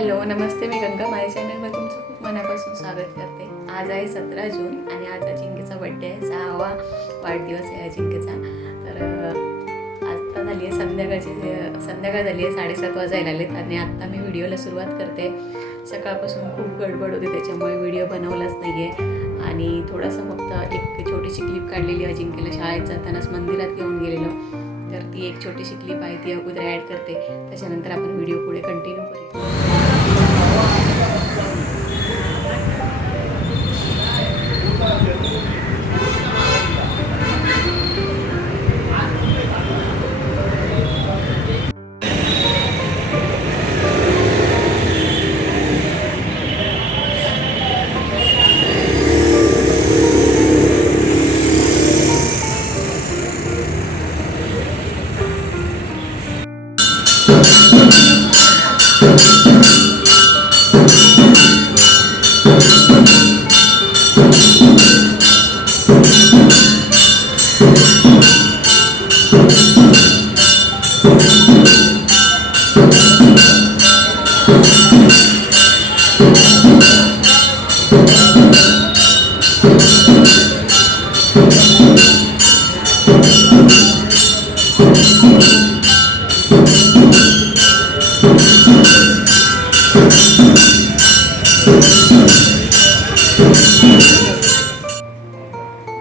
Hello नमस्ते, मी गंगा. माझ्या चॅनलमध्ये तुमचं खूप मनापासून स्वागत करते. आज आहे 17 जून आणि आज अजिंक्यचा बड्डे आहे. 6वा वाढदिवस आहे अजिंक्यचा. तर आता झाली आहे संध्याकाळ झाली आहे, 7:30 वाजायला आलेत आणि आत्ता मी व्हिडिओला सुरुवात करते. सकाळपासून खूप गडबड होती, त्याच्यामुळे व्हिडिओ बनवलाच नाही आहे आणि थोडासा फक्त एक छोटीशी क्लिप काढलेली अजिंक्यला शाळेत जातानाच मंदिरात घेऊन गेलेलो. तर ती एक छोटीशी क्लिप आहे, ती अगोदर ॲड करते. त्याच्यानंतर आपण व्हिडिओ पुढे कंटिन्यू करू.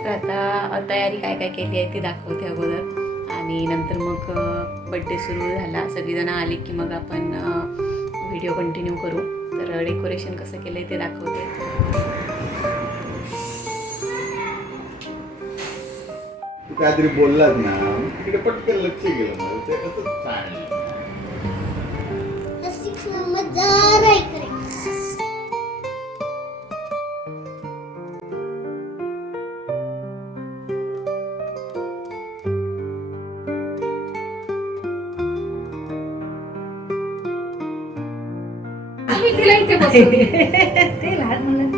आता तयारी काय काय केली आहे ती दाखवते अगोदर आणि नंतर मग बड्डे सुरू झाला, सगळीजणं आली की मग आपण व्हिडिओ कंटिन्यू करू. तर डेकोरेशन कसं केलं आहे ते दाखवते. तू काहीतरी बोललात ना, तिकडे पटकन लक्ष गेलं मला. ते कसं छान ते लहान मुलांचं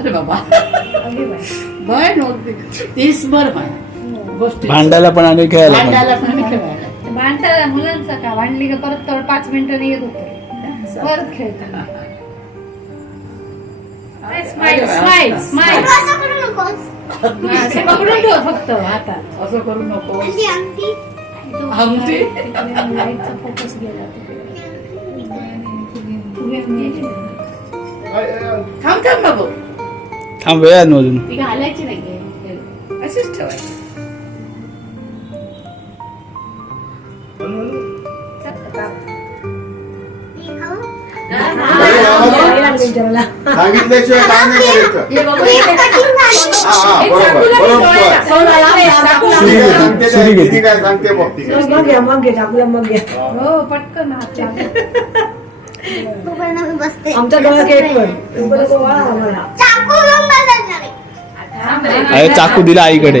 अरे बाबा बर नव्हती तीस बर गोष्टी भांडायला पण आणि खेळायला पण. भांडायला पण आणि खेळायला. भांडता मुलांचा का भांडली का परत 5 मिनिटांनी येत होते, परत खेळतात. स्माइल स्माइल स्माइल असं पकडून ठेव फक्त हातात. असं करू नको. लाईटचा फोकस गेला थांब थांब बाबू, थांब वेळ आहे ना अजून. ती घालायची नाही, अशीच ठेवायची. सांगितल्याशिवाय काय नाही करायचं. हे बाबू, हा, बरोबर सुरी घे. दीदी काय सांगते बघ ती काय. हो पटकन हात आमच्या डोळ्यात केक अरे चाकू दिला आईकडे.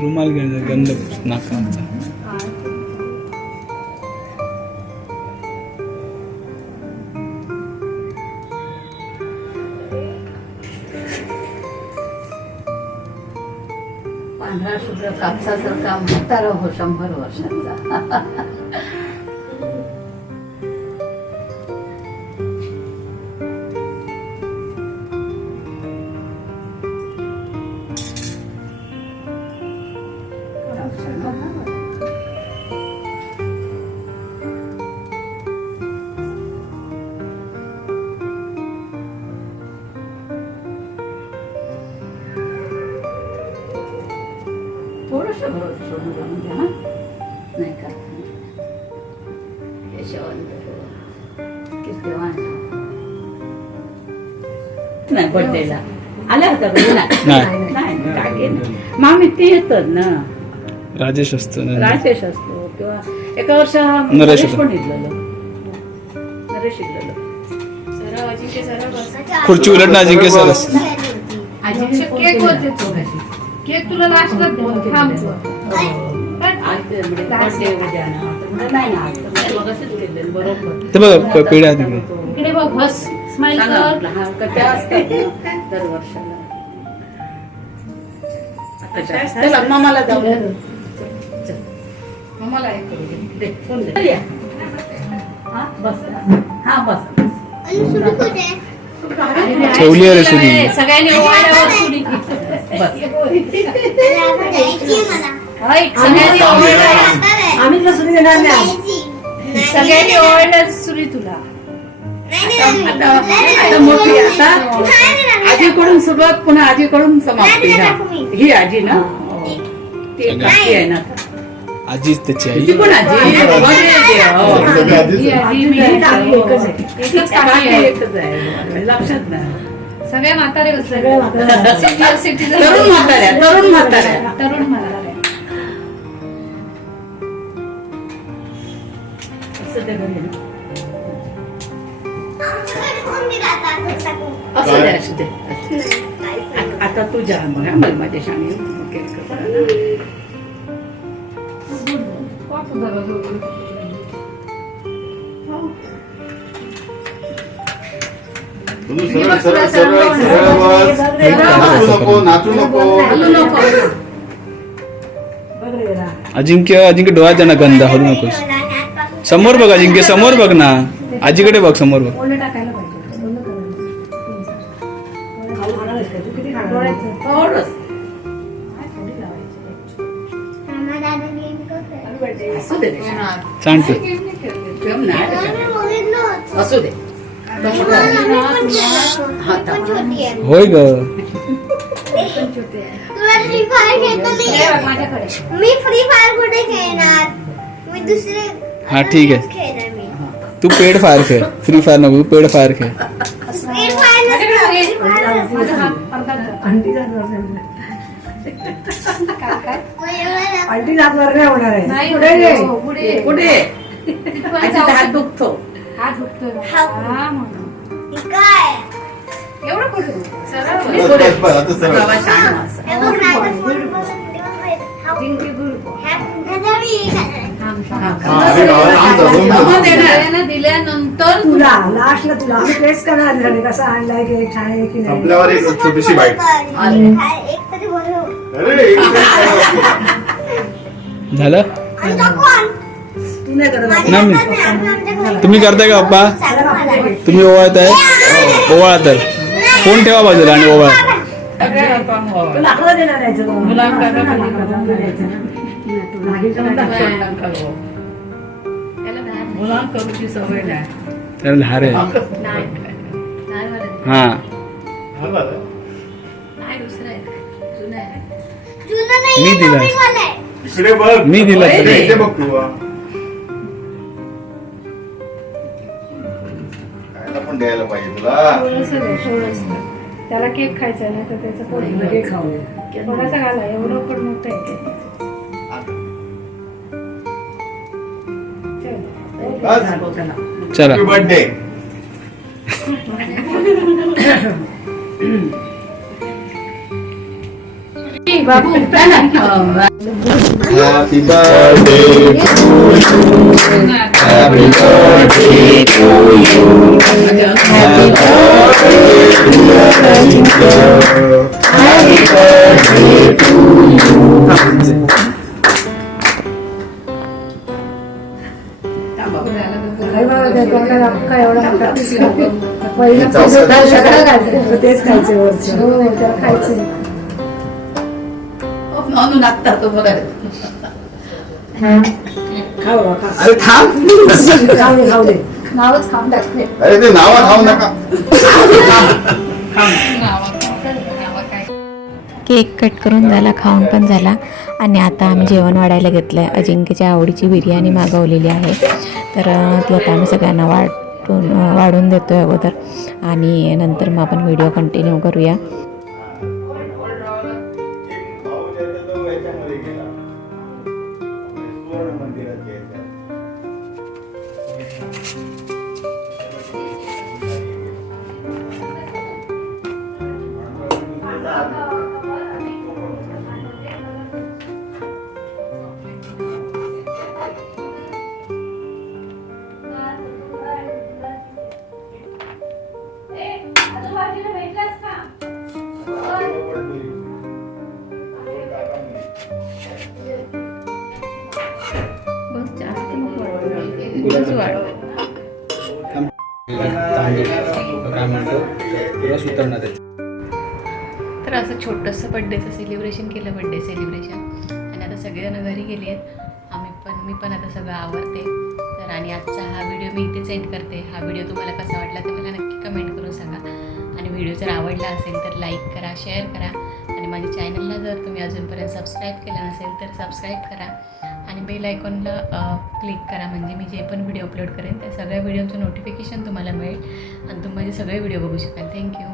रुमाल घ्यायचा, गंध नाकांचा. पांढरा शुभ्र कापसासारखा म्हातारा हो 100 वर्षांचा. थोडंसं सोडून घालून द्या ना, नाही का. यशवंत कीर्तिवान नाही बर्थडेला आला होता का तुला? नाही. नाही काय केलं मामी, ते येतात ना, राजेश असतो ना. राजेश असतो किंवा एका वर्ष नरेश नरेश होता. पण इथलं नरेश इथलं सर अजिंक्य सर बस. खुर्ची उलट ना अजिंक्य सर. अजिंक्य केक होते थोडेसे. केक तुला लास्टला थांबतो. बर्थडे उद्या ना, नाही ना, मग असंच केलं बरोबर. ते बघ पेढा तिकडे. इकडे बघ बस स्माइल सांगा कर. आपलं. हा, का त्या असतात ना दरवर्षाला. आता चला, मामाला जाऊ दे. चल. मामाला हे करू दे. दे, फोन दे. या. हा, बस. हा, बस. ठेवली आहे रे सुरी. सगळ्यांनी ओवाळल्यावर सुरी. बस. राईट, सगळ्यांनी ओवाळल्यावर. आम्ही तुला सुरी देणार नाही. सगळ्यांनी ओवाळल्यावर सुरी तुला. आता मोठी आता आजीकडून सुरुवात, पुन्हा आजीकडून समाप्ती. ही आजी ना, ती काकी आहे ना. आजीच त्याची आई. ती पण आजी. सगळं आधीच ही आजी, मी ही काकी एकच आहे. एकच काकी काकी आहे. एकच आहे. लक्षात नाही. सगळे म्हातारे बसले. सगळे म्हातारे. Senior citizen. तरुण म्हाताऱ्या, तरुण म्हाताऱ्या. तरुण म्हातारे. असं ते घरी ना. काय? असू दे, असू दे. आता तू जा मग, हा, मला माझ्या शाळेत तुम्ही सरळ सरळ सरळ सरळ बस. नाचू नको, नाचू नको. हलू नको. बघ रे जरा. अजिंक्य डोळ्यात जाणार गंध हलू नकोस. समोर बघ अजिंक्य, समोर बघ ना. आजीकडे बघ, समोर बघ. ओलं टाकायला पाहिजे. ओलं करायला. खाऊ खाणार आहेस का? तू किती खाणार आहेस? थोडंच. थोडी लावायची. असू दे. सांगतो. ठेव ना. असू दे. हा, थांब. होय ग. माझ्याकडे. मी फ्री फायर कुठे खेळणार? मी दुसरे हा, ठीक आहे. खेळणार मी. तू पेड फायर खेळ. फ्री फायर नको, तू पेड फायर खेळ. फ्री फायर नसतं. माझा हात अर्धा झाला. अंडी जात नाही. काय? मग एवढं अंडी जात नाही होणार आहे. नाही, पुढे ये. हो, पुढे. पुढे तिथपर्यंत आजीचा जाऊ. हात दुखतो. हात दुखतोय. हा. हा, म्हणून. हे काय? एवढं पुढे. सरळ बस, पुढे. बस, बस, आता सरळ. बाबा शाळा असं. हे बघ, माझ्या फोनपासून तेव्हा माहित. हा. जिंकी गुरुपो. ह्याच्या मी काय? थांब, हा, थांब. हा, अरे बाबा, थांब, थांब, थांब. मग देणार. सगळ्यांना दिल्यानंतर तुला लास्टला तुला आम्ही टेस्ट करणार झाले कसा आणलाय की छान आहे की नाही. संपल्यावर एक छोटीशी बाईट. एक तरी बरं. अरे एक झालं? आमचा कोण? तू नाही करत. माझ्या नाही, मी. हाताने आमच्या घरी. तुम्ही करताय का पप्पा? तुम्ही ओवाळताय? ओवाळा तर. फोन ठेवा बाजूला आणि ओवाळा. सगळ्या आपण तू व्हावं. लाकडं देणार यायचं दोन. मुलांकडे असं पण लाकडं द्यायचं ना. तू लागेल तर मुलांकडे दाखव. त्याला धार नाही. मुलांकडची सवय नाही. त्याला धार आहे. नाही. धार वाला नाही. हा. नाही, दुसरं आहे. जुनं आहे. जुनं नाही, मी दिला. नवीनवालं आहे. इकडे बघ. मी दिला. इकडे इथे बघ तू. खायला पण द्यायला पाहिजे तुला. थोडंसं दे, थोडंसं. त्याला केक खायचा नाही तर त्याचं पोट तुला भरेल. केक खाऊ. थोडासा घाला, एवढं पण मोठं आहे ते. बस. चला. Happy birthday. Babu Happy birthday to you. Happy birthday to you. Happy birthday dear Ajinkya. Happy birthday to you. अरे बाबा, त्या तोंडाला अख्खा एवढा मोठा piece खातो. पहिलं सगळं खायचं. तेच खायचं वरचं. हो, त्याला खायचं नाही. म्हणून लागतात तो बघा. खा बाबा, खा. अरे थांब. खाऊ दे, खाऊ दे. नावच खाऊन टाकले. अरे ते नावा खाऊ नका. केक कट करून झाला, खाऊन पण झाला आणि आता आम्ही जेवण वाढायला घेतलं आहे. अजिंक्यच्या आवडीची बिर्याणी मागवलेली आहे, तर ती आता आम्ही सगळ्यांना वाढून देतो आहे अगोदर आणि नंतर मग आपण व्हिडिओ कंटिन्यू करूया. ऊनच वाढलं. काय म्हणतो रस उतरणार आहे. तर असं छोटंसं बड्डेचं सेलिब्रेशन केलं, बड्डे सेलिब्रेशन. आणि आता सगळेजण घरी गेली आहेत. मी पण आता सगळं आवरते. तर आणि आजचा हा व्हिडिओ मी इथेच एंड करते. हा व्हिडिओ तुम्हाला कसा वाटला ते मला नक्की कमेंट करून सांगा. आणि व्हिडिओ जर आवडला असेल तर लाईक करा, शेअर करा. आणि माझ्या चॅनलला जर तुम्ही अजूनपर्यंत सबस्क्राईब केलं नसेल तर सबस्क्राईब करा. आणि बेल आयकॉनला क्लिक करा, म्हणजे मी जे पण व्हिडिओ अपलोड करेन त्या सगळ्या व्हिडिओचं नोटिफिकेशन तुम्हाला मिळेल आणि तुम्ही माझे सगळे व्हिडिओ बघू शकाल. थँक्यू.